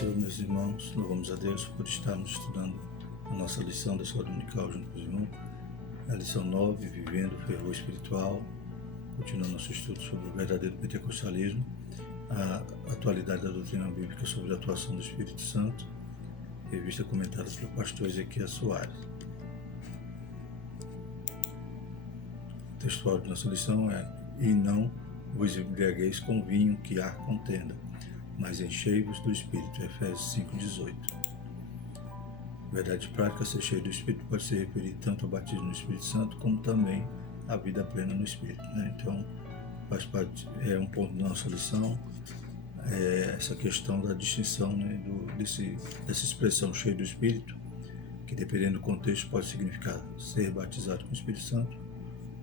Senhor, meus irmãos, louvamos a Deus por estarmos estudando a nossa lição da Escola Dominical junto com os irmãos. A lição 9, Vivendo o Fervor Espiritual, continuando nosso estudo sobre o verdadeiro pentecostalismo, a atualidade da doutrina bíblica sobre a atuação do Espírito Santo, revista comentada pelo pastor Ezequiel Soares. O textual de nossa lição é: E não vos embriagueis com vinho que há contenda, mas enchei-vos do Espírito, Efésios 5,18. Verdade prática: ser cheio do Espírito pode se referir tanto ao batismo no Espírito Santo, como também à vida plena no Espírito, né? Então, faz parte, é um ponto da nossa lição, essa questão da distinção, né, dessa expressão cheio do Espírito, que dependendo do contexto pode significar ser batizado com o Espírito Santo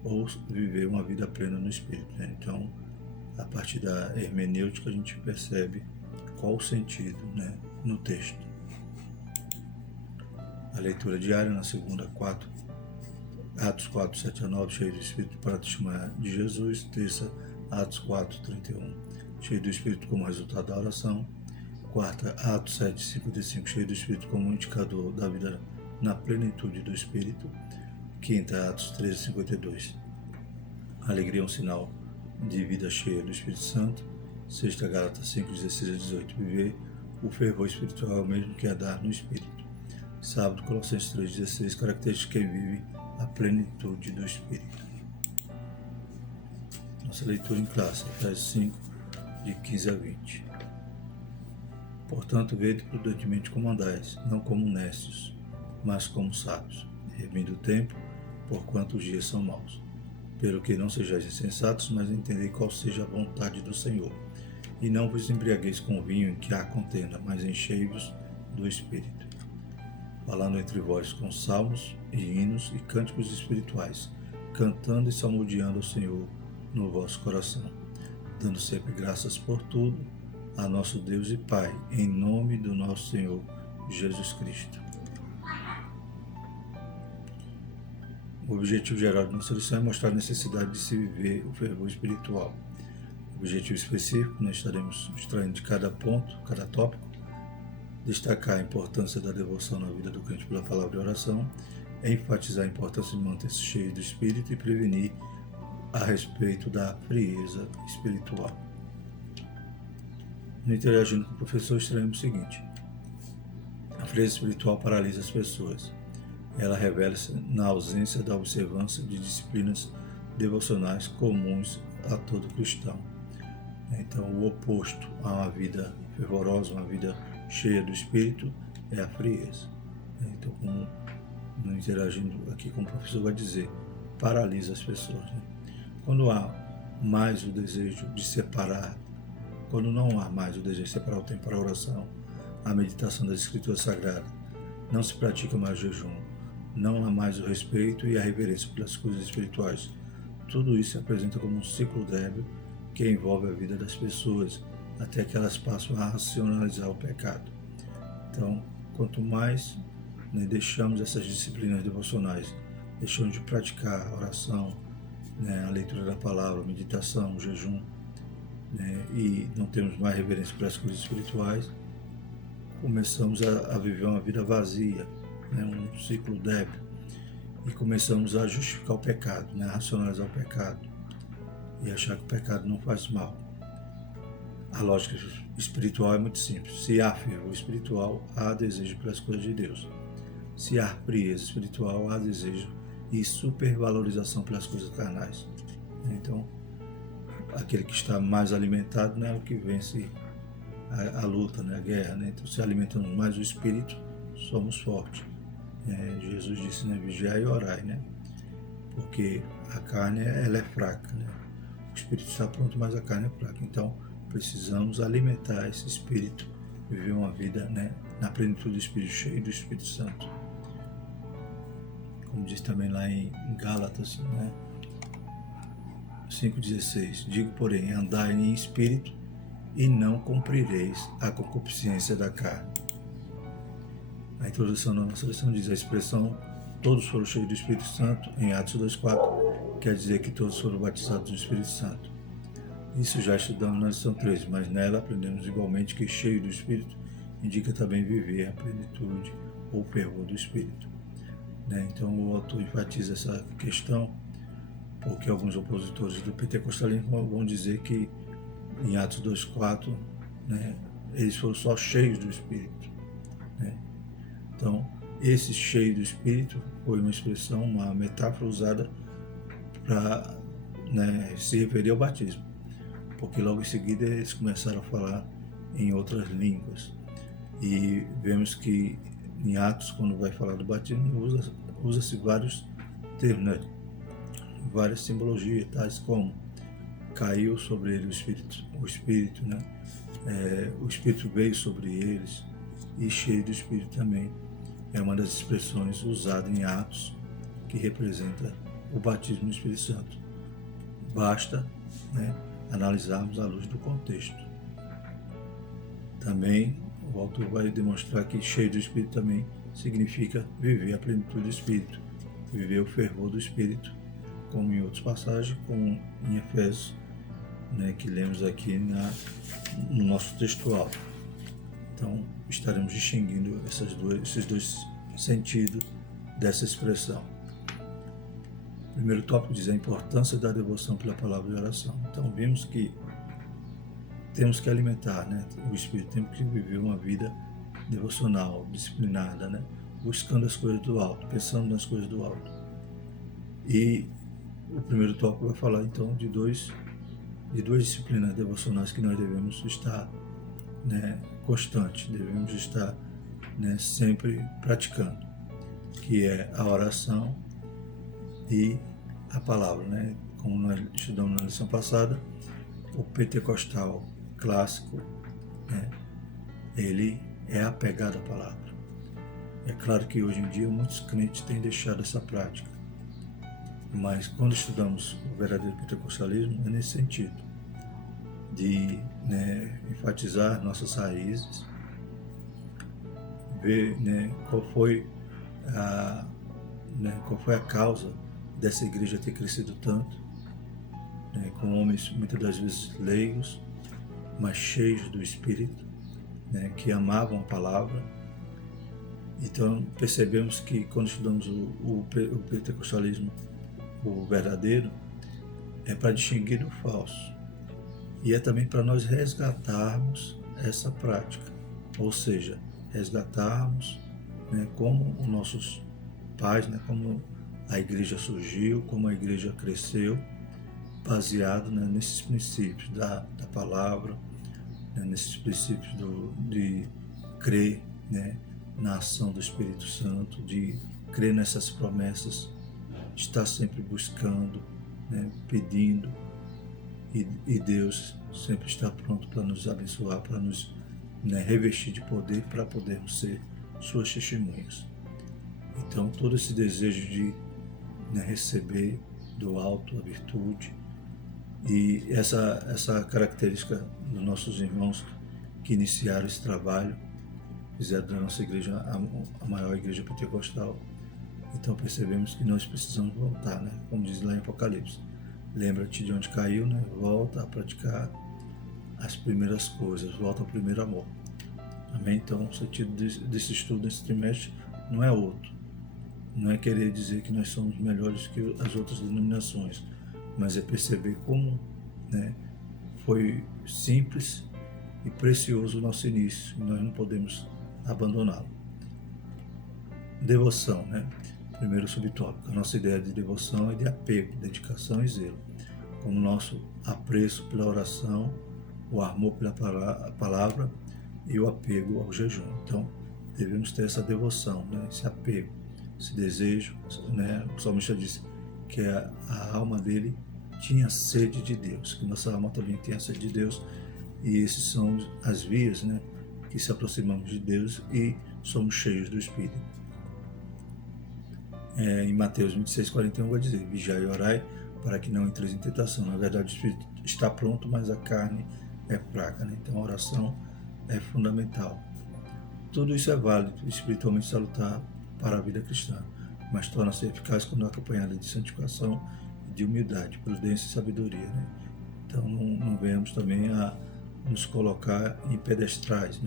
ou viver uma vida plena no Espírito, né? Então, a partir da hermenêutica a gente percebe qual o sentido, né, no texto. A leitura diária na segunda, Atos 4, 7 a 9, cheio do Espírito para testemunhar de Jesus. Terça, Atos 4, 31, cheio do Espírito como resultado da oração. Quarta, Atos 7, 55, cheio do Espírito como indicador da vida na plenitude do Espírito. Quinta, Atos 13, 52, alegria é um sinal de vida cheia do Espírito Santo. Sexta, Gálatas 5, 16 a 18, viver o fervor espiritual mesmo que andar no Espírito. Sábado, Colossenses 3, 16, características de quem vive a plenitude do Espírito. Nossa leitura em classe, Efésios 5, de 15 a 20. Portanto, vede prudentemente como andais, não como necios, mas como sábios, remindo o tempo, porquanto os dias são maus. Pelo que não sejais insensatos, mas entendei qual seja a vontade do Senhor. E não vos embriagueis com vinho em que há contenda, mas enchei-vos do Espírito, falando entre vós com salmos e hinos e cânticos espirituais, cantando e salmodiando ao Senhor no vosso coração, dando sempre graças por tudo a nosso Deus e Pai, em nome do nosso Senhor Jesus Cristo. O objetivo geral de nossa lição é mostrar a necessidade de se viver o fervor espiritual. O objetivo específico, nós estaremos extraindo de cada ponto, cada tópico, destacar a importância da devoção na vida do crente pela palavra e oração, enfatizar a importância de manter-se cheio do Espírito e prevenir a respeito da frieza espiritual. No interagindo com o professor, extraímos o seguinte: a frieza espiritual paralisa as pessoas. Ela revela-se na ausência da observância de disciplinas devocionais comuns a todo cristão. Então, o oposto a uma vida fervorosa, uma vida cheia do Espírito, é a frieza. Então, no interagindo aqui com o professor, vai dizer, paralisa as pessoas, né? Quando há mais o desejo de separar, quando não há mais o desejo de separar o tempo para a oração, a meditação das Escrituras Sagradas, não se pratica mais o jejum, não há mais o respeito e a reverência pelas coisas espirituais. Tudo isso se apresenta como um ciclo débil que envolve a vida das pessoas até que elas passam a racionalizar o pecado. Então, quanto mais, né, deixamos essas disciplinas devocionais, deixamos de praticar a oração, né, a leitura da palavra, a meditação, o jejum, né, e não temos mais reverência pelas coisas espirituais, começamos a viver uma vida vazia, né, um ciclo débil, e começamos a justificar o pecado, né, a racionalizar o pecado e achar que o pecado não faz mal. A lógica espiritual é muito simples. Se há fervor espiritual, há desejo pelas coisas de Deus. Se há frieza espiritual, há desejo e supervalorização pelas coisas carnais. Então, aquele que está mais alimentado, né, é o que vence a luta, né, a guerra, né? Então, se alimentamos mais do Espírito, somos fortes. Jesus disse, né, vigiai e orai, né? Porque a carne, ela é fraca, né? O Espírito está pronto, mas a carne é fraca. Então, precisamos alimentar esse Espírito, viver uma vida, né, na plenitude do Espírito, cheio do Espírito Santo. Como diz também lá em Gálatas, né, 5,16, digo, porém, andai em Espírito e não cumprireis a concupiscência da carne. A introdução da nossa lição diz: a expressão todos foram cheios do Espírito Santo, em Atos 2,4, quer dizer que todos foram batizados no Espírito Santo. Isso já estudamos na lição 13, mas nela aprendemos igualmente que cheio do Espírito indica também viver a plenitude ou fervor do Espírito. Então o autor enfatiza essa questão porque alguns opositores do pentecostalismo vão dizer que em Atos 2,4, eles foram só cheios do Espírito. Então, esse cheio do Espírito foi uma expressão, uma metáfora usada para se referir ao batismo, porque logo em seguida eles começaram a falar em outras línguas. E vemos que em Atos, quando vai falar do batismo, usa-se vários termos, várias simbologias, tais como caiu sobre ele o Espírito, o Espírito veio sobre eles, e cheio do Espírito também. É uma das expressões usadas em Atos que representa o batismo no Espírito Santo. Basta analisarmos à luz do contexto. Também o autor vai demonstrar que cheio do Espírito também significa viver a plenitude do Espírito, viver o fervor do Espírito, como em outras passagens, como em Efésios, que lemos aqui no nosso textual. Então, estaremos distinguindo esses dois sentidos dessa expressão. O primeiro tópico diz a importância da devoção pela palavra de oração. Então, vimos que temos que alimentar o Espírito, temos que viver uma vida devocional, disciplinada, buscando as coisas do alto, pensando nas coisas do alto. E o primeiro tópico vai falar, então, de duas disciplinas devocionais que nós devemos estar constante, devemos estar sempre praticando, que é a oração e a palavra. Como nós estudamos na lição passada, o pentecostal clássico, ele é apegado à palavra. É claro que hoje em dia muitos crentes têm deixado essa prática, mas quando estudamos o verdadeiro pentecostalismo é nesse sentido, de enfatizar nossas raízes, ver qual foi a causa dessa igreja ter crescido tanto, com homens muitas das vezes leigos, mas cheios do Espírito, que amavam a palavra. Então percebemos que quando estudamos o pentecostalismo, o verdadeiro, é para distinguir do falso. E é também para nós resgatarmos essa prática, ou seja, resgatarmos como os nossos pais, como a igreja surgiu, como a igreja cresceu, baseado nesses princípios da palavra, nesses princípios de crer na ação do Espírito Santo, de crer nessas promessas, estar sempre buscando, pedindo, e Deus sempre está pronto para nos abençoar, para nos revestir de poder, para podermos ser suas testemunhas. Então, todo esse desejo de receber do alto a virtude, e essa característica dos nossos irmãos que iniciaram esse trabalho, fizeram da nossa igreja a maior igreja pentecostal. Então percebemos que nós precisamos voltar, como diz lá em Apocalipse. Lembra-te de onde caiu, volta a praticar as primeiras coisas, volta ao primeiro amor. Amém? Então o sentido desse estudo, desse trimestre, não é outro. Não é querer dizer que nós somos melhores que as outras denominações, mas é perceber como foi simples e precioso o nosso início, e nós não podemos abandoná-lo. Devoção, primeiro subtópico. A nossa ideia de devoção é de apego, dedicação e zelo, como nosso apreço pela oração, o amor pela palavra e o apego ao jejum. Então, devemos ter essa devoção, esse apego, esse desejo. O salmista disse que a alma dele tinha sede de Deus, que nossa alma também tem a sede de Deus, e esses são as vias que se aproximamos de Deus e somos cheios do Espírito. Em Mateus 26:41 vai dizer: vigiai e orai para que não entreis em tentação. Na verdade, o Espírito está pronto, mas a carne é fraca. Então a oração é fundamental. Tudo isso é válido, espiritualmente salutar para a vida cristã, mas torna-se eficaz quando acompanhada de santificação, de humildade, prudência e sabedoria. Então não venhamos também a nos colocar em pedestrais,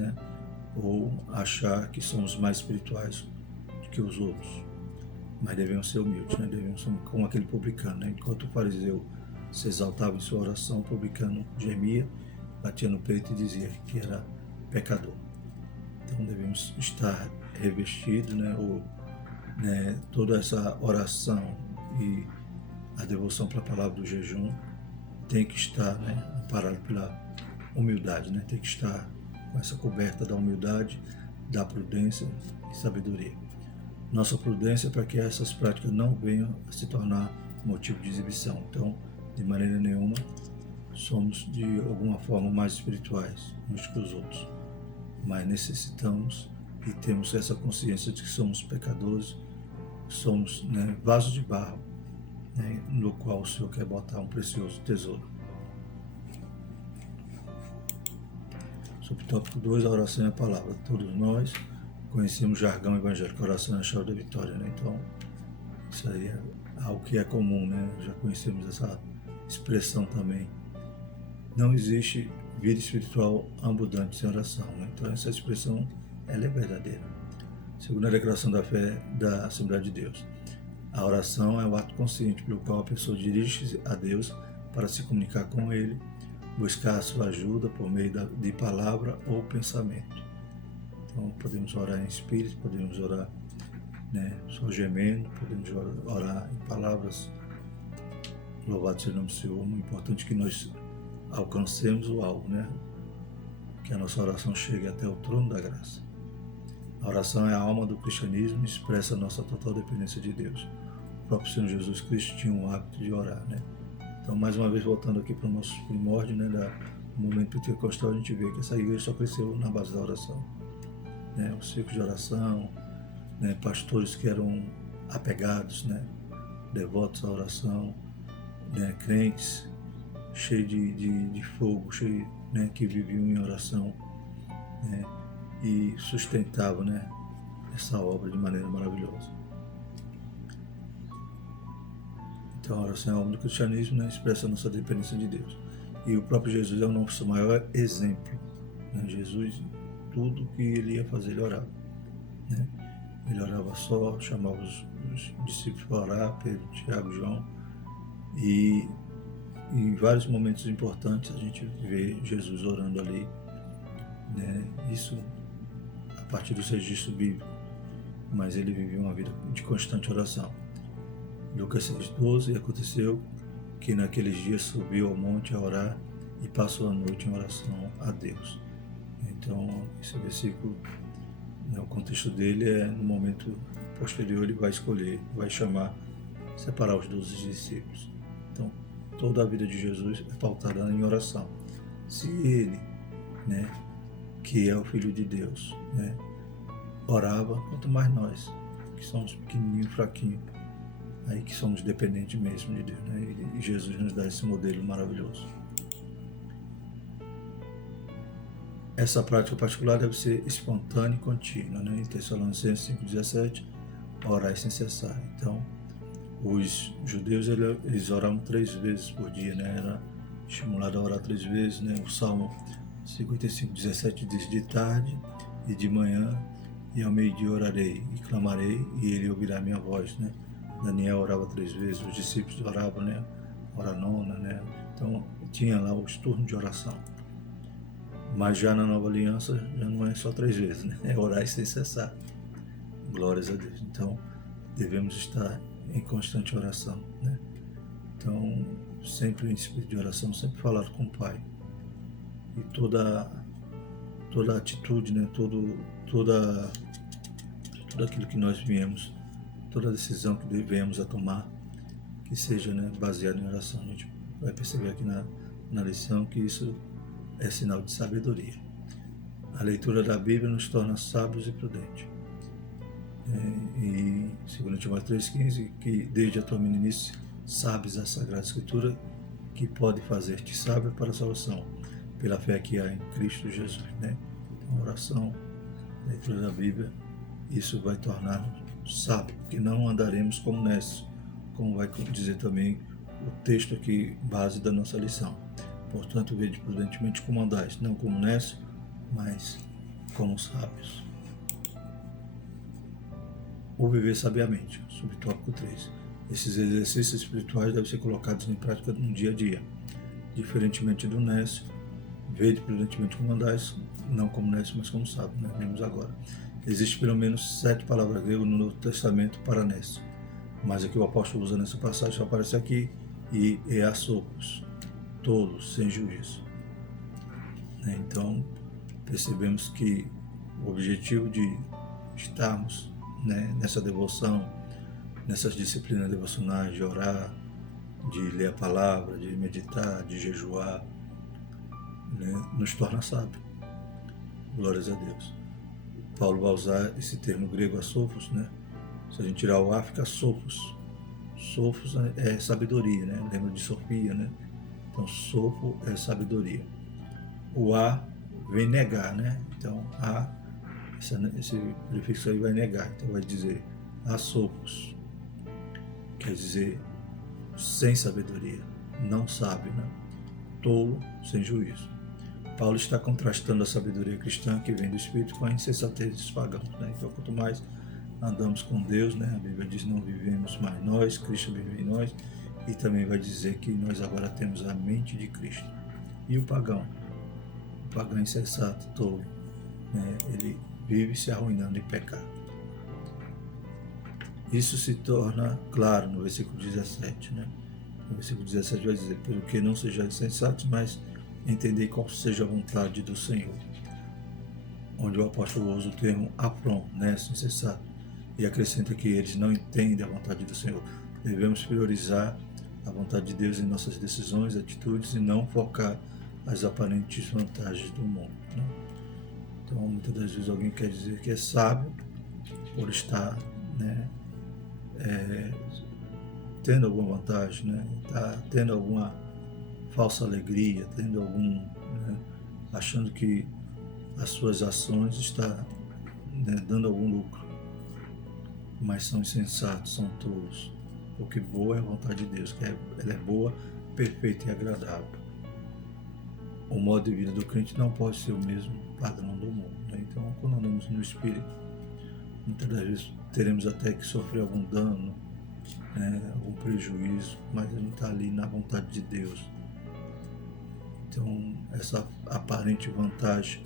ou achar que somos mais espirituais do que os outros. Mas devemos ser humildes, né? Devemos ser como aquele publicano, né? Enquanto o fariseu se exaltava em sua oração, o publicano gemia, batia no peito e dizia que era pecador. Então devemos estar revestidos, né? Toda essa oração e a devoção para a palavra do jejum tem que estar, né, amparado pela humildade, né? Tem que estar com essa coberta da humildade, da prudência e sabedoria. Nossa prudência é para que essas práticas não venham a se tornar motivo de exibição. Então, de maneira nenhuma, somos de alguma forma mais espirituais uns que os outros, mas necessitamos e temos essa consciência de que somos pecadores, somos, né, vasos de barro, né, no qual o Senhor quer botar um precioso tesouro. Sobre o tópico 2, a oração e a palavra. Todos nós conhecemos jargão evangélico, a oração é a chave da vitória, né? Então, isso aí é algo que é comum, né? Já conhecemos essa expressão também. Não existe vida espiritual abundante sem oração, né? Então, essa expressão, ela é verdadeira. Segundo a declaração da fé da Assembleia de Deus, a oração é o ato consciente pelo qual a pessoa dirige-se a Deus para se comunicar com Ele, buscar a sua ajuda por meio de palavra ou pensamento. Então, podemos orar em espírito, podemos orar, né, só gemendo, podemos orar em palavras. Louvado seja o nome do Senhor. O importante é que nós alcancemos o alvo, né? Que a nossa oração chegue até o trono da graça. A oração é a alma do cristianismo e expressa a nossa total dependência de Deus. O próprio Senhor Jesus Cristo tinha o hábito de orar, né? Então, mais uma vez, voltando aqui para o nosso primórdio, né, do movimento pentecostal, a gente vê que essa igreja só cresceu na base da oração. Né? Os círculos de oração, né, pastores que eram apegados, né, devotos à oração, né, crentes cheios de fogo, cheios, né, que viviam em oração, né, e sustentavam, né, essa obra de maneira maravilhosa. Então a oração é a alma do cristianismo, né, expressa a nossa dependência de Deus. E o próprio Jesus é o nosso maior exemplo. Né? Jesus, tudo que ele ia fazer, ele orava. Né? Ele orava só, chamava os discípulos para orar, Pedro, Tiago, João. E em vários momentos importantes a gente vê Jesus orando ali. Né? Isso a partir dos registros bíblicos. Mas ele vivia uma vida de constante oração. Lucas 6,12, aconteceu que naqueles dias subiu ao monte a orar e passou a noite em oração a Deus. Então, esse versículo, né, o contexto dele é no momento posterior, ele vai escolher, vai chamar, separar os 12 discípulos. Então, toda a vida de Jesus é pautada em oração. Se ele, né, que é o Filho de Deus, né, orava, quanto mais nós, que somos pequenininhos, fraquinhos, aí que somos dependentes mesmo de Deus, né? E Jesus nos dá esse modelo maravilhoso. Essa prática particular deve ser espontânea e contínua, né? Em Tessalonicenses 5,17, orai sem cessar. Então, os judeus eles oravam 3 vezes por dia, né? Era estimulado a orar 3 vezes, né? O Salmo 55,17 diz: de tarde e de manhã e ao meio-dia orarei e clamarei e ele ouvirá minha voz, né? Daniel orava 3 vezes, os discípulos oravam, né? Hora nona, né? Então, tinha lá os turnos de oração. Mas já na nova aliança, já não é só 3 vezes, né? É orar sem cessar. Glórias a Deus. Então, devemos estar em constante oração, né? Então, sempre em espírito de oração, sempre falar com o Pai. E toda atitude, né? Tudo aquilo que nós viemos, toda decisão que devemos a tomar, que seja, né, baseada em oração. A gente vai perceber aqui na lição que isso é sinal de sabedoria. A leitura da Bíblia nos torna sábios e prudentes. E 2 Timóteo 3,15, que desde a tua meninice sabes a Sagrada Escritura, que pode fazer-te sábio para a salvação, pela fé que há em Cristo Jesus. Né? Então, oração, leitura da Bíblia, isso vai tornar-nos sábios, porque não andaremos como necios, como vai dizer também o texto aqui, base da nossa lição. Portanto, vede prudentemente como andais, não como necios, mas como sábios. O viver sabiamente, subtópico 3. Esses exercícios espirituais devem ser colocados em prática no dia a dia. Diferentemente do Nécio, vede prudentemente como andais, não como Nécio, mas como sábio, né? Vemos agora. Existe pelo menos 7 palavras gregas no Novo Testamento para Nécio, mas aqui o apóstolo usa nessa passagem só aparece aqui, e easopos, tolos, sem juízo. Então, percebemos que o objetivo de estarmos, né, nessa devoção, nessas disciplinas devocionais, de orar, de ler a palavra, de meditar, de jejuar, né, nos torna sábio. Glórias a Deus. Paulo vai usar esse termo grego asofos, né? Se a gente tirar o A, fica sofos. Sofos é sabedoria, né? Lembra de Sofia, né? Então, sofo é sabedoria. O A vem negar, né? Então, A, esse prefixo aí vai negar. Então, vai dizer asofos. Quer dizer, sem sabedoria, não sábio, né? Tolo, sem juízo. Paulo está contrastando a sabedoria cristã que vem do Espírito com a insensatez dos pagãos, né? Então, quanto mais andamos com Deus, né? A Bíblia diz: não vivemos mais nós, Cristo vive em nós, e também vai dizer que nós agora temos a mente de Cristo. E o pagão insensato, tolo, né? Ele vive se arruinando em pecado. Isso se torna claro no versículo 17, né? No versículo 17 vai dizer: pelo que não sejais insensatos, mas entendei qual seja a vontade do Senhor. Onde o apóstolo usa o termo apron, né, insensato, e acrescenta que eles não entendem a vontade do Senhor. Devemos priorizar a vontade de Deus em nossas decisões, atitudes, e não focar as aparentes vantagens do mundo, né? Então, muitas das vezes alguém quer dizer que é sábio por estar, né, tendo alguma vantagem, né, tá tendo alguma falsa alegria, tendo algum, né, achando que as suas ações estão, né, dando algum lucro, mas são insensatos, são tolos, porque boa é a vontade de Deus, que ela é boa, perfeita e agradável. O modo de vida do crente não pode ser o mesmo padrão do mundo, né? Então, quando andamos no Espírito, muitas das vezes teremos até que sofrer algum dano, né, algum prejuízo, mas a gente está ali na vontade de Deus. Então, essa aparente vantagem,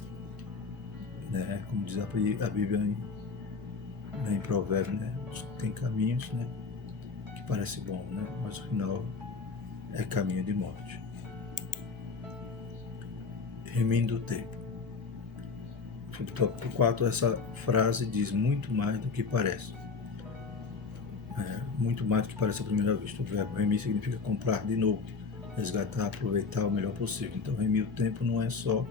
né, como diz a Bíblia em Provérbios, né, tem caminhos, né, que parece bom, né, mas o final é caminho de morte. Remindo o tempo. Subtópico 4, essa frase diz muito mais do que parece. Muito mais do que parece à primeira vista. O verbo remir significa comprar de novo, resgatar, aproveitar o melhor possível. Então, remir o tempo não é só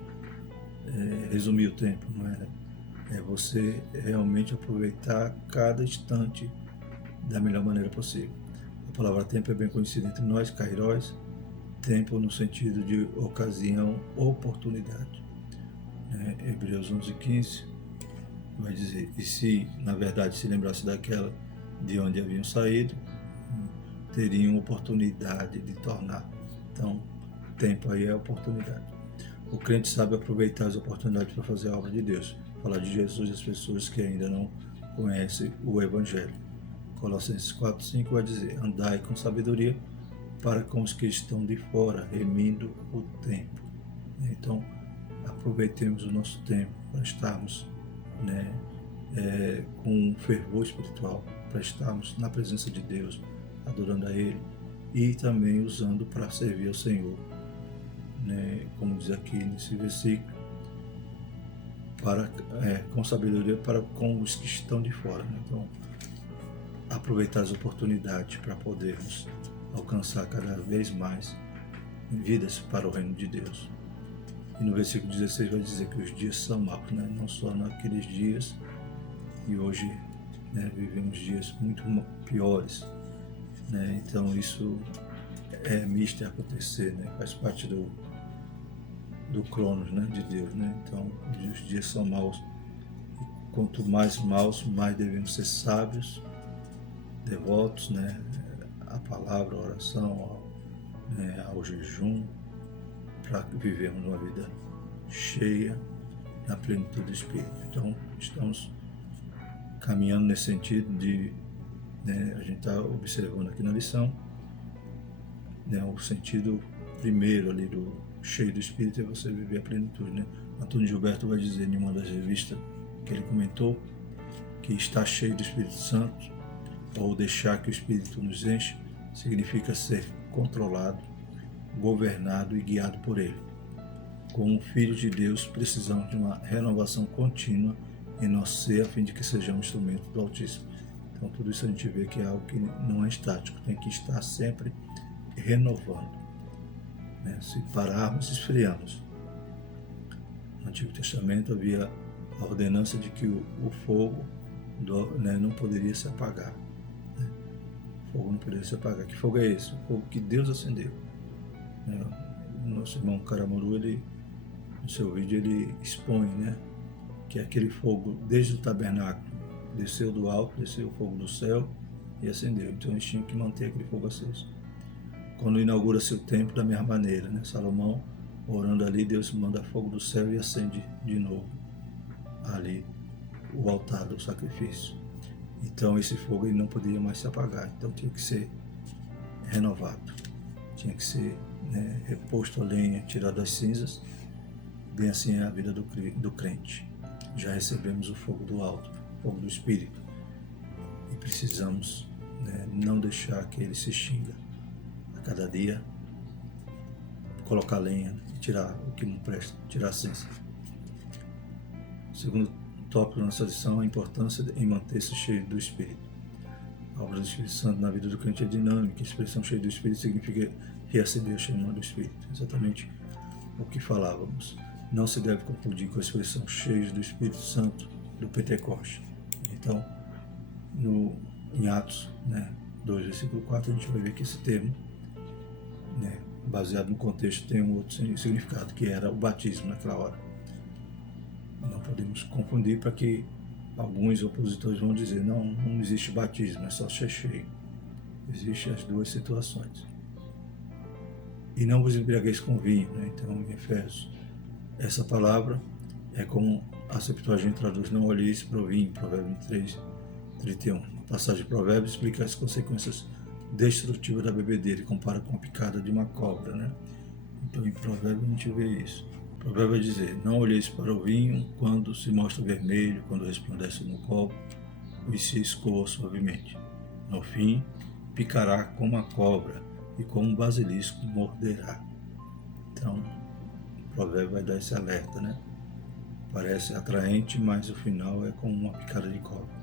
resumir o tempo, não é? É você realmente aproveitar cada instante da melhor maneira possível. A palavra tempo é bem conhecida entre nós, kairos, tempo no sentido de ocasião, oportunidade. Hebreus 11:15 vai dizer: e se, na verdade, se lembrasse daquela de onde haviam saído, teriam oportunidade de tornar. Então, tempo aí é oportunidade. O crente sabe aproveitar as oportunidades para fazer a obra de Deus, falar de Jesus às pessoas que ainda não conhecem o Evangelho. Colossenses 4:5 vai dizer: andai com sabedoria para com os que estão de fora, remindo o tempo. Então, aproveitemos o nosso tempo para estarmos, né, com fervor espiritual, para estarmos na presença de Deus, adorando a Ele, e também usando para servir ao Senhor, né, como diz aqui nesse versículo, com sabedoria para com os que estão de fora, né? Então, aproveitar as oportunidades para podermos alcançar cada vez mais vidas para o reino de Deus. E no versículo 16 vai dizer que os dias são maus, né? Não só naqueles dias, e hoje, né, vivemos dias muito piores, né? Então isso é misto a acontecer, né? Faz parte do cronos, né, de Deus, né? Então os dias são maus, e quanto mais maus, mais devemos ser sábios, devotos, né, à palavra, à oração, ao jejum, para vivermos uma vida cheia, na plenitude do Espírito. Então, estamos caminhando nesse sentido de, a gente está observando aqui na lição, o sentido primeiro ali do cheio do Espírito é você viver a plenitude. Antônio Gilberto vai dizer em uma das revistas que ele comentou que estar cheio do Espírito Santo, ou deixar que o Espírito nos enche, significa ser controlado, governado e guiado por ele. Como filhos de Deus, precisamos de uma renovação contínua em nosso ser, a fim de que sejamos instrumentos do Altíssimo. Então, tudo isso a gente vê que é algo que não é estático, tem que estar sempre renovando. Se pararmos, esfriamos. No Antigo Testamento havia a ordenança de que o fogo não poderia se apagar. O fogo não poderia se apagar. Que fogo é esse? O fogo que Deus acendeu. O nosso irmão Caramuru, no seu vídeo, ele expõe que aquele fogo, desde o tabernáculo, desceu do alto, desceu o fogo do céu e acendeu. Então eles tinham que manter aquele fogo aceso. Quando inaugura-se o templo, da mesma maneira, Salomão, orando ali, Deus manda fogo do céu e acende de novo ali o altar do sacrifício. Então esse fogo ele não podia mais se apagar, então tinha que ser renovado, tinha que ser reposto a lenha, tirado das cinzas. Bem assim é a vida do crente. Já recebemos o fogo do alto, o fogo do Espírito, e precisamos não deixar que ele se extinga. A cada dia, colocar lenha e tirar o que não presta, tirar a cinza. Segundo tópico da nossa lição, a importância em manter-se cheio do Espírito. A obra do Espírito Santo na vida do crente é dinâmica. A expressão cheio do Espírito significa reacender a chama do Espírito. Exatamente o que falávamos. Não se deve confundir com a expressão cheios do Espírito Santo do Pentecoste. Então, em Atos 2, versículo 4, a gente vai ver que esse termo, baseado no contexto, tem um outro significado, que era o batismo naquela hora. Não podemos confundir, para que alguns opositores vão dizer, não existe batismo, é só ser cheio. Existem as duas situações. E não vos embriagueis com vinho, Então, em Efésios, essa palavra é como a Septuaginta traduz, não olheis para o vinho, Provérbios 23, 31. A passagem de Provérbios explica as consequências destrutivas da bebedeira e compara com a picada de uma cobra, Então, em Provérbios a gente vê isso. O provérbio vai dizer, não olheis para o vinho quando se mostra vermelho, quando resplandece no copo e se escoa suavemente. No fim, picará como a cobra e como um basilisco morderá. Então, o provérbio vai dar esse alerta, Parece atraente, mas o final é como uma picada de cobra.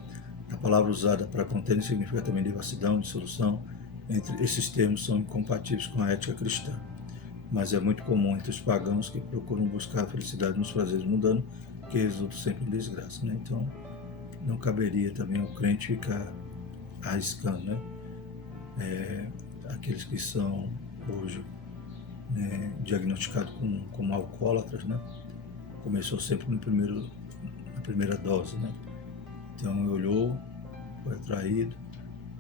A palavra usada para contêiner significa também devassidão, dissolução. Entre esses termos são incompatíveis com a ética cristã, mas é muito comum entre os pagãos que procuram buscar a felicidade nos prazeres mundanos, que resultam sempre em desgraça. Então, não caberia também ao crente ficar arriscando, Aqueles que são hoje diagnosticados como alcoólatras, Começou sempre na primeira dose, Então ele olhou, foi atraído,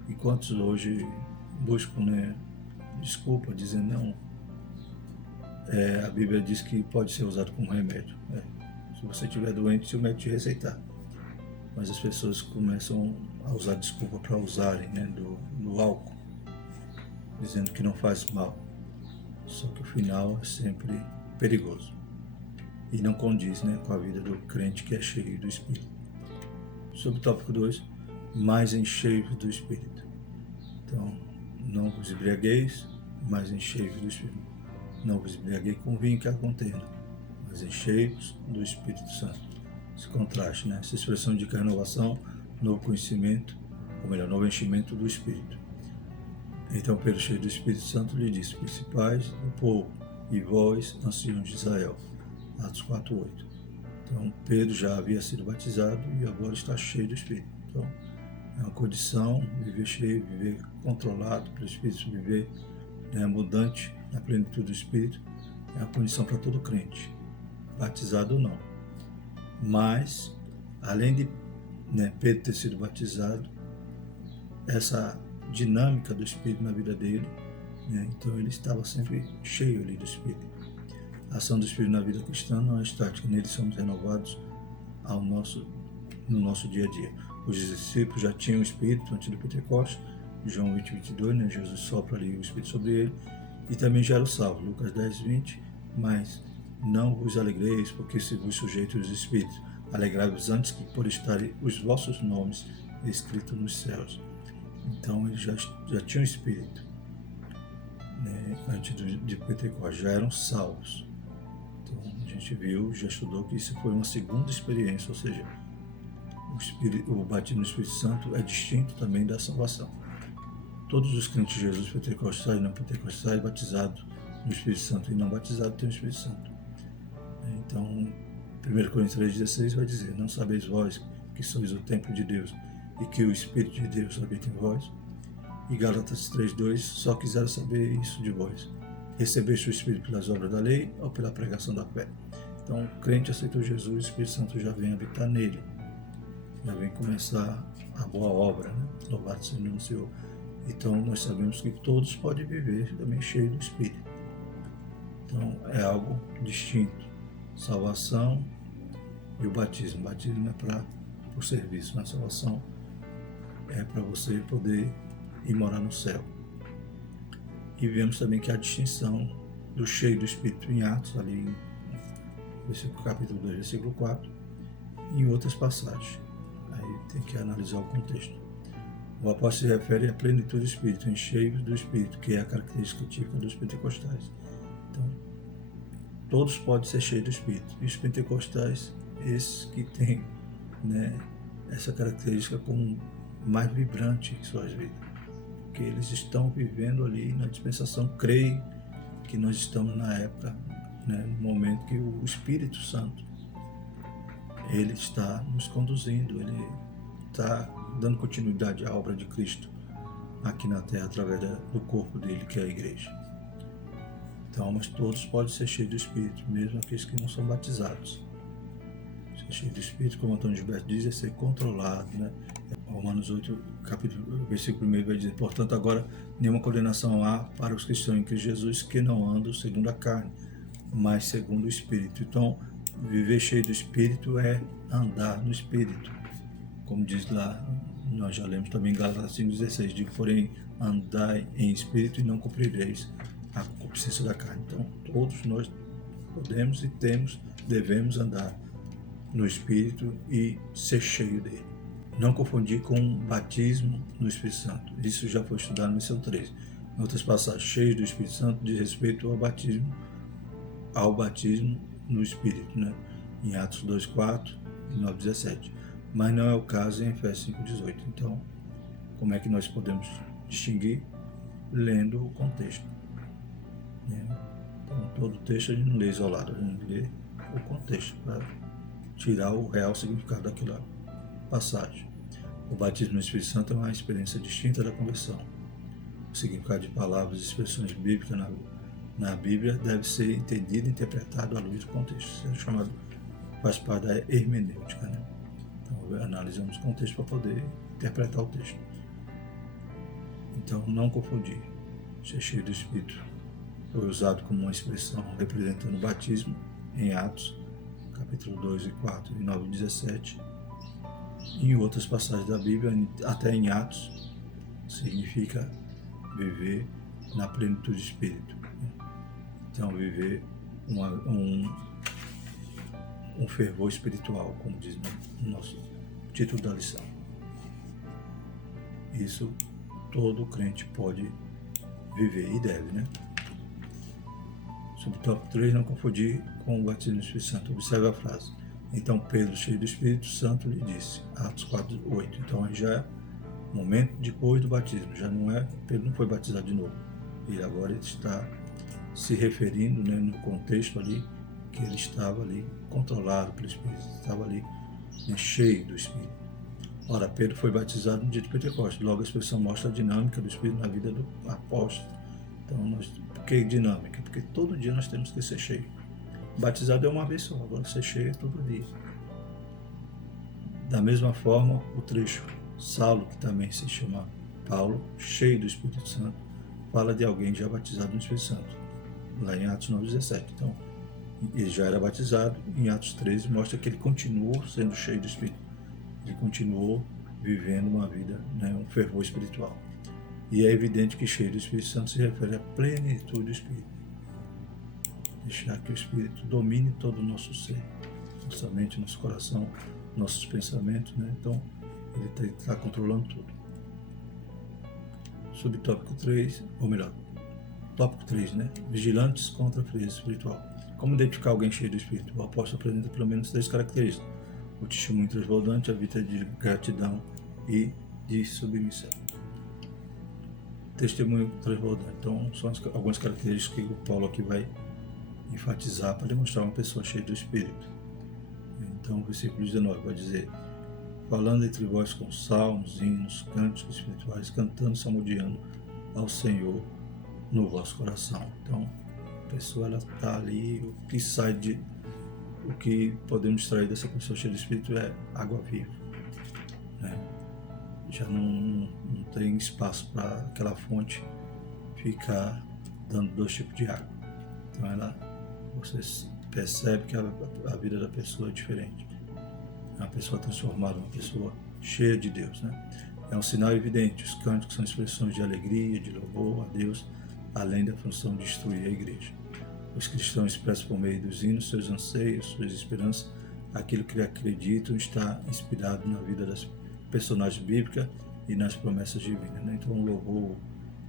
e quantos hoje buscam desculpa, dizendo não, a Bíblia diz que pode ser usado como remédio. Se você estiver doente, se o médico te receitar. Mas as pessoas começam a usar desculpa para usarem do álcool, dizendo que não faz mal. Só que o final é sempre perigoso. E não condiz com a vida do crente que é cheio do Espírito. Sobre o tópico 2, mais encheios do Espírito. Então, não vos embriagueis, mas encheios do Espírito. Não vos embriagueis com vinho que há contenda, mas encheios do Espírito Santo. Esse contraste, Essa expressão indica renovação, novo conhecimento, ou melhor, novo enchimento do Espírito. Então Pedro, cheio do Espírito Santo, lhe disse, principais do povo, e vós, anciãos de Israel. Atos 4:8. Então Pedro já havia sido batizado e agora está cheio do Espírito. Então é uma condição, viver cheio, viver controlado pelo Espírito, viver mudante na plenitude do Espírito, é uma condição para todo crente, batizado ou não. Mas, além de Pedro ter sido batizado, essa dinâmica do Espírito na vida dele, então ele estava sempre cheio ali do Espírito. A ação do Espírito na vida cristã não é estática, nele somos renovados no nosso dia a dia. Os discípulos já tinham o Espírito antes do Pentecostes, João 20, 22, né? Jesus sopra ali o Espírito sobre ele, e também já eram salvos, Lucas 10, 20, mas não vos alegreis, porque se vos sujeitos os Espíritos, alegrai-vos antes que por estarem os vossos nomes escritos nos céus. Então eles já tinham Espírito, né? Antes de Pentecostes, já eram salvos. Então a gente viu, já estudou que isso foi uma segunda experiência, ou seja, o batismo no Espírito Santo é distinto também da salvação. Todos os crentes de Jesus, pentecostais e não pentecostais, batizados no Espírito Santo e não batizados, têm o Espírito Santo. Então, 1 Coríntios 3,16 vai dizer: não sabeis vós que sois o templo de Deus e que o Espírito de Deus habita em vós? E Gálatas 3,2: só quisera saber isso de vós: recebeste o Espírito pelas obras da lei ou pela pregação da fé? Então, o crente aceitou Jesus, o Espírito Santo já vem habitar nele, já vem começar a boa obra, né? Louvado seja o nome do Senhor. Então, nós sabemos que todos podem viver também cheios do Espírito. Então, é algo distinto. Salvação e o batismo. O batismo é para o serviço, a salvação é para você poder ir morar no céu. E vemos também que a distinção do cheio do Espírito em Atos, ali em capítulo 2, versículo 4, e em outras passagens. Aí tem que analisar o contexto. O apóstolo se refere à plenitude do Espírito, em cheios do Espírito, que é a característica típica dos pentecostais. Então, todos podem ser cheios do Espírito. E os pentecostais, esses que têm, né, essa característica como mais vibrante em suas vidas. Porque eles estão vivendo ali na dispensação, creio que nós estamos na época, né, no momento que o Espírito Santo, ele está nos conduzindo, ele está dando continuidade à obra de Cristo aqui na terra através do corpo dele, que é a igreja. Então, mas todos podem ser cheios do Espírito, mesmo aqueles que não são batizados. Ser cheio do Espírito, como Antônio Gilberto diz, é ser controlado, né? Romanos 8, versículo 1 vai dizer: portanto, agora nenhuma condenação há para os que estão em Cristo Jesus, que não andam segundo a carne, mas segundo o Espírito. Então, viver cheio do Espírito é andar no Espírito. Como diz lá, nós já lemos também em Gálatas 5,16, digo, porém, andai em Espírito e não cumprireis a concupiscência da carne. Então, todos nós podemos e devemos andar no Espírito e ser cheio dele. Não confundir com batismo no Espírito Santo. Isso já foi estudado na lição 3. Em outras passagens, cheio do Espírito Santo diz respeito ao batismo no Espírito, né? Em Atos 2,4 e 9,17. Mas não é o caso em Efésios 5,18. Então, como é que nós podemos distinguir? Lendo o contexto. Então, todo o texto a gente não lê isolado, a gente lê o contexto para tirar o real significado daquela passagem. O batismo no Espírito Santo é uma experiência distinta da conversão. O significado de palavras e expressões bíblicas na Bíblia deve ser entendido e interpretado à luz do contexto. Isso é chamado, faz parte da hermenêutica, né? Então, analisamos o contexto para poder interpretar o texto. Então, não confundir. Ser cheio do Espírito foi usado como uma expressão representando o batismo em Atos, capítulo 2 e 4 e 9 e 17. Em outras passagens da Bíblia, até em Atos, significa viver na plenitude do Espírito. Então, viver um fervor espiritual, como diz no nosso título da lição. Isso todo crente pode viver e deve, né? Sobre o tópico 3, não confundir com o batismo no Espírito Santo. Observe a frase. Então Pedro, cheio do Espírito Santo, lhe disse. Atos 4:8. Então aí já é momento depois do batismo. Já não é, Pedro não foi batizado de novo. Ele agora está se referindo, né, no contexto ali, que ele estava ali controlado pelo Espírito, estava ali, né, cheio do Espírito. Ora, Pedro foi batizado no dia de Pentecostes. Logo a expressão mostra a dinâmica do Espírito na vida do apóstolo. Então, por que dinâmica? Porque todo dia nós temos que ser cheio. Batizado é uma vez só, agora ser cheio é todo dia. Da mesma forma, o trecho Saulo, que também se chama Paulo, cheio do Espírito Santo, fala de alguém já batizado no Espírito Santo, lá em Atos 9,17. Então, Ele já era batizado. Em Atos 13 mostra que ele continuou sendo cheio do Espírito. Ele continuou vivendo uma vida, né, um fervor espiritual. E é evidente que cheio do Espírito Santo se refere à plenitude do Espírito. Deixar que o Espírito domine todo o nosso ser, nossa mente, nosso coração, nossos pensamentos, né? Então, ele está controlando tudo. Subtópico 3, ou melhor, tópico 3, né? Vigilantes contra a frieza espiritual. Como identificar alguém cheio do Espírito? O apóstolo apresenta pelo menos 3 características: o testemunho transbordante, a vida de gratidão e de submissão. Testemunho transbordante. Então, são algumas características que o Paulo aqui vai enfatizar para demonstrar uma pessoa cheia do Espírito. Então, o versículo 19 vai dizer: falando entre vós com salmos, hinos, cânticos espirituais, cantando, salmodiando ao Senhor no vosso coração. Então, a pessoa está ali, o que podemos extrair dessa pessoa cheia do Espírito é água viva, né? Já não tem espaço para aquela fonte ficar dando 2 tipos de água. Então, você percebe que a vida da pessoa é diferente. É uma pessoa transformada, uma pessoa cheia de Deus, né? É um sinal evidente. Os cânticos são expressões de alegria, de louvor a Deus, além da função de instruir a igreja. Os cristãos expressam por meio dos hinos seus anseios, suas esperanças, aquilo que acreditam está inspirado na vida das personagens bíblicas e nas promessas divinas, né? Então, o louvor,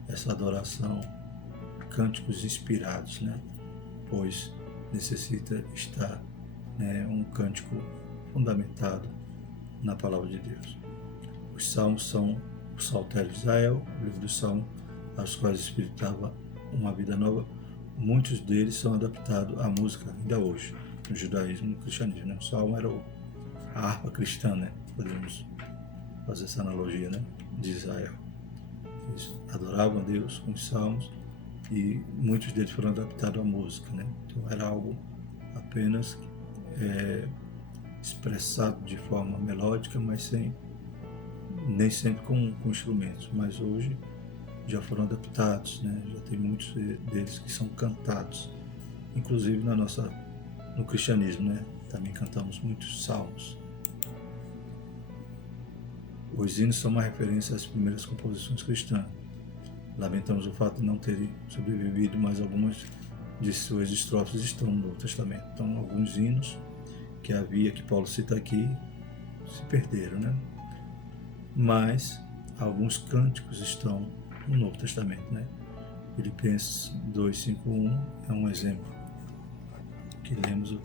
essa adoração, cânticos inspirados, né? Pois necessita estar, né, um cântico fundamentado na palavra de Deus. Os salmos são o Saltério de Israel, o livro do Salmo, aos quais o Espírito dava uma vida nova. Muitos deles são adaptados à música ainda hoje, no judaísmo e no cristianismo, né? O salmo era a harpa cristã, né? Podemos fazer essa analogia, né? De Israel. Eles adoravam a Deus com os salmos e muitos deles foram adaptados à música, né? Então era algo apenas expressado de forma melódica, mas nem sempre com instrumentos. Mas hoje já foram adaptados, né? Já tem muitos deles que são cantados, inclusive no cristianismo, né? Também cantamos muitos salmos. Os hinos são uma referência às primeiras composições cristãs. Lamentamos o fato de não terem sobrevivido, mas algumas de suas estrofes estão no Novo Testamento. Então, alguns hinos que havia, que Paulo cita aqui, se perderam, né? Mas alguns cânticos estão no Novo Testamento, né? Filipenses 2:5-1 é um exemplo que lemos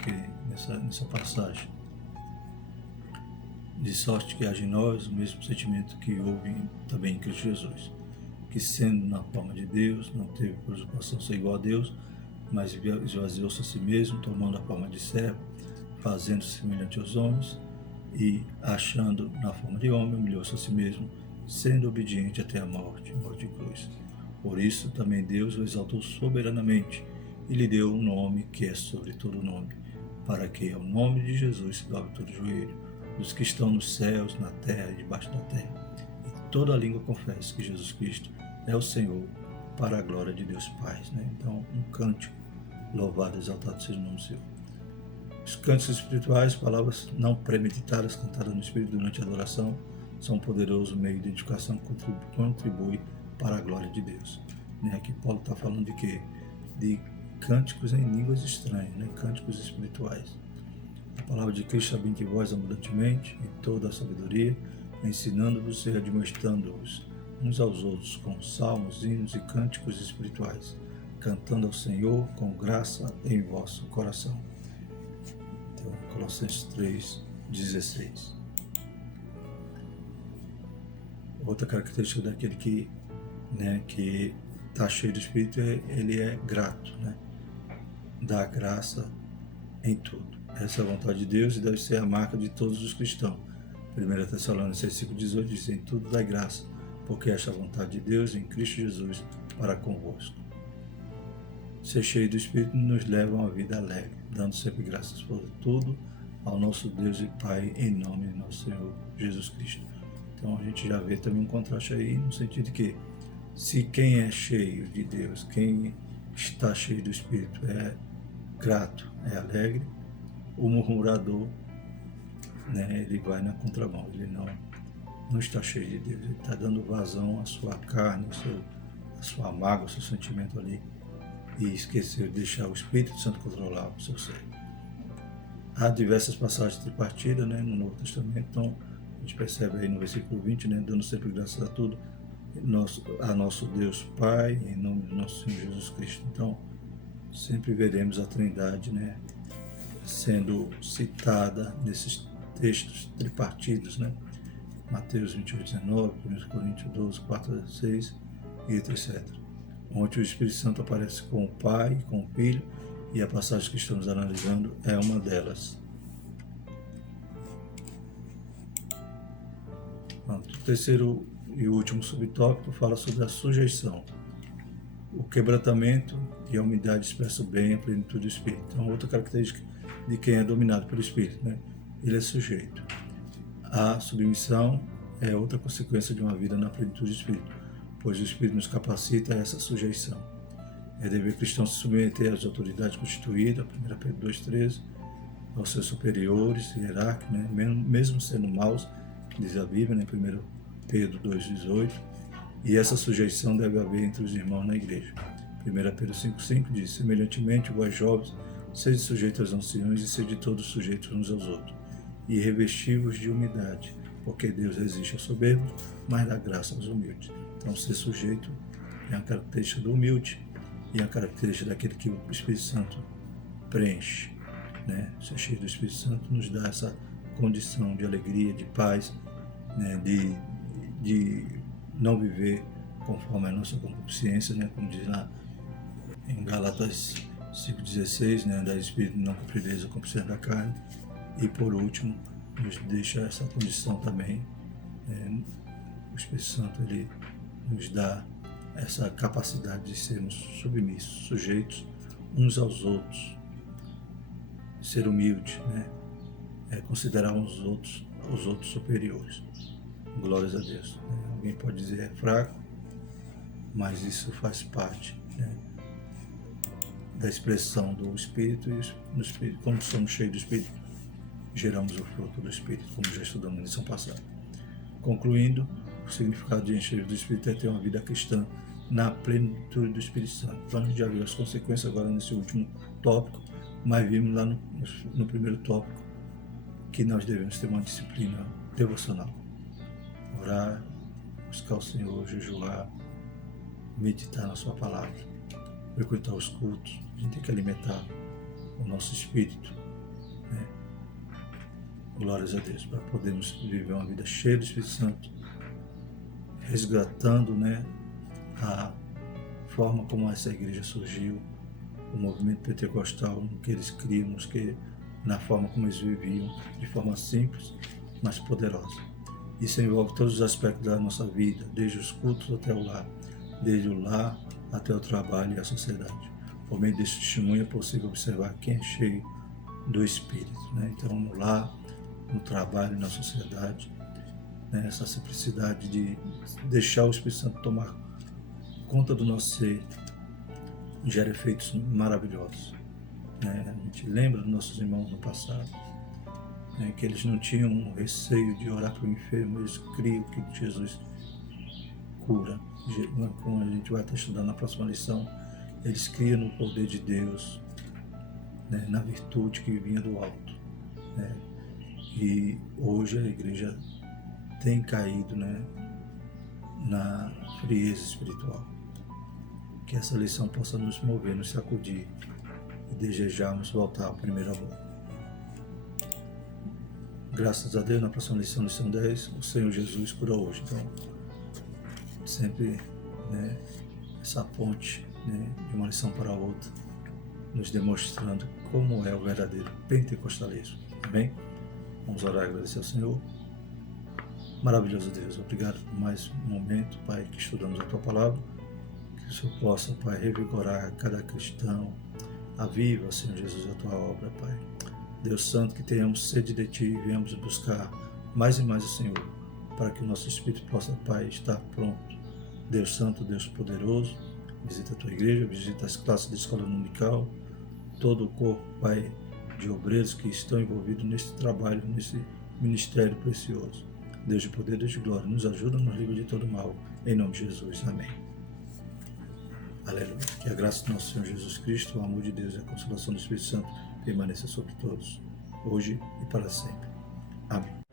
nessa passagem. De sorte que haja em nós o mesmo sentimento que houve também em Cristo Jesus, que sendo na forma de Deus, não teve por usurpação ser igual a Deus, mas esvaziou-se a si mesmo, tomando a forma de servo, fazendo-se semelhante aos homens, e achando na forma de homem, humilhou-se a si mesmo, sendo obediente até a morte de cruz. Por isso também Deus o exaltou soberanamente e lhe deu um nome que é sobre todo nome, para que ao nome de Jesus se dobre todo joelho, dos que estão nos céus, na terra e debaixo da terra, e toda língua confesse que Jesus Cristo é o Senhor, para a glória de Deus Pai, né? Então, um cântico, louvado, exaltado seja o nome do Senhor. Os cânticos espirituais, palavras não premeditadas, cantadas no Espírito durante a adoração, são um poderoso meio de edificação que contribui para a glória de Deus. Aqui Paulo está falando de quê? De cânticos em línguas estranhas, né? Cânticos espirituais. A palavra de Cristo habita em vós abundantemente, em toda a sabedoria, ensinando-vos e admoestando-vos uns aos outros com salmos, hinos e cânticos espirituais, cantando ao Senhor com graça em vosso coração. Então, Colossenses 3:16. Outra característica daquele que está cheio do Espírito ele é grato, né? Dá graça em tudo. Essa é a vontade de Deus e deve ser a marca de todos os cristãos. 1 Tessalonicenses 5:18 diz: em tudo dai graça, porque esta é a vontade de Deus em Cristo Jesus para convosco. Ser cheio do Espírito nos leva a uma vida alegre, dando sempre graças por tudo ao nosso Deus e Pai, em nome de nosso Senhor Jesus Cristo. Então a gente já vê também um contraste aí, no sentido de que se quem é cheio de Deus, quem está cheio do Espírito é grato, é alegre. O murmurador, né, ele vai na contramão, ele não está cheio de Deus, ele está dando vazão à sua carne, à sua mágoa, ao seu sentimento ali, e esqueceu de deixar o Espírito Santo controlar o seu ser. Há diversas passagens tripartidas, né, no Novo Testamento, então a gente percebe aí no versículo 20, né, dando sempre graças a tudo, a nosso Deus Pai, em nome do nosso Senhor Jesus Cristo. Então, sempre veremos a Trindade, né, sendo citada nesses textos tripartidos, né, Mateus 28:19, 1 Coríntios 12, 4 a 6 e etc. Onde o Espírito Santo aparece com o Pai, com o Filho, e a passagem que estamos analisando é uma delas. O terceiro e último subtópico fala sobre a sujeição. O quebrantamento e a humildade expressam bem a plenitude do Espírito. Então, outra característica de quem é dominado pelo Espírito, né? Ele é sujeito. A submissão é outra consequência de uma vida na plenitude do Espírito, pois o Espírito nos capacita a essa sujeição. É dever cristão se submeter às autoridades constituídas, 1 Pedro 2,13, aos seus superiores, hierárquicos, né? Mesmo sendo maus, diz a Bíblia, né? 1 Pedro 2,18, e essa sujeição deve haver entre os irmãos na igreja. 1 Pedro 5,5 diz: semelhantemente, vós jovens, sede sujeitos aos anciões e sede todos sujeitos uns aos outros, e revesti-vos de humildade, porque Deus resiste aos soberbos, mas dá graça aos humildes. Então, ser sujeito é uma característica do humilde e a característica daquele que o Espírito Santo preenche, né? Ser cheio do Espírito Santo nos dá essa condição de alegria, de paz, né? de não viver conforme a nossa concupiscência, né? Como diz lá em Gálatas 5,16, né? Da Espírito não cumprireis a concupiscência da carne. E por último, nos deixa essa condição também, né? O Espírito Santo, ele nos dá essa capacidade de sermos submissos, sujeitos uns aos outros, ser humilde, né? Considerar os outros superiores. Glórias a Deus. Alguém pode dizer é fraco, mas isso faz parte, né, da expressão do Espírito, e no Espírito, como somos cheios do Espírito, geramos o fruto do Espírito, como já estudamos na lição passada. Concluindo, o significado de encher do Espírito é ter uma vida cristã na plenitude do Espírito Santo. Então a gente já viu as consequências agora nesse último tópico, mas vimos lá no primeiro tópico que nós devemos ter uma disciplina devocional. Orar, buscar o Senhor, jejuar, meditar na sua palavra, frequentar os cultos. A gente tem que alimentar o nosso espírito, né? Glórias a Deus, para podermos viver uma vida cheia do Espírito Santo, resgatando, né, a forma como essa igreja surgiu, o movimento pentecostal, no que eles criam, na forma como eles viviam, de forma simples, mas poderosa. Isso envolve todos os aspectos da nossa vida, desde os cultos até o lar, desde o lar até o trabalho e a sociedade. Por meio desse testemunho é possível observar quem é cheio do Espírito, né? Então, no lar, no trabalho, na sociedade, né? Essa simplicidade de deixar o Espírito Santo tomar conta do nosso ser gera efeitos maravilhosos, né? A gente lembra dos nossos irmãos no passado, né, que eles não tinham receio de orar para o enfermo, eles criam que Jesus cura. Como a gente vai estar estudando na próxima lição, eles criam no poder de Deus, né, na virtude que vinha do alto, né? E hoje a igreja tem caído, né, na frieza espiritual. Que essa lição possa nos mover, nos sacudir e desejarmos voltar ao primeiro amor. Graças a Deus, na próxima lição 10, o Senhor Jesus cura hoje. Então, sempre, né, essa ponte, né, de uma lição para a outra, nos demonstrando como é o verdadeiro pentecostalismo. Amém? Vamos orar e agradecer ao Senhor. Maravilhoso Deus, obrigado por mais um momento, Pai, que estudamos a Tua Palavra. Que o Senhor possa, Pai, revigorar cada cristão. Aviva, Senhor Jesus, a Tua obra, Pai. Deus Santo, que tenhamos sede de Ti e venhamos buscar mais e mais o Senhor, para que o nosso Espírito possa, Pai, estar pronto. Deus Santo, Deus poderoso, visita a Tua igreja, visita as classes da escola dominical, todo o corpo, Pai, de obreiros que estão envolvidos nesse trabalho, nesse ministério precioso. Deus de poder, Deus de glória, nos ajuda, nos livra de todo mal. Em nome de Jesus. Amém. Aleluia. Que a graça do nosso Senhor Jesus Cristo, o amor de Deus e a consolação do Espírito Santo permaneça sobre todos, hoje e para sempre. Amém.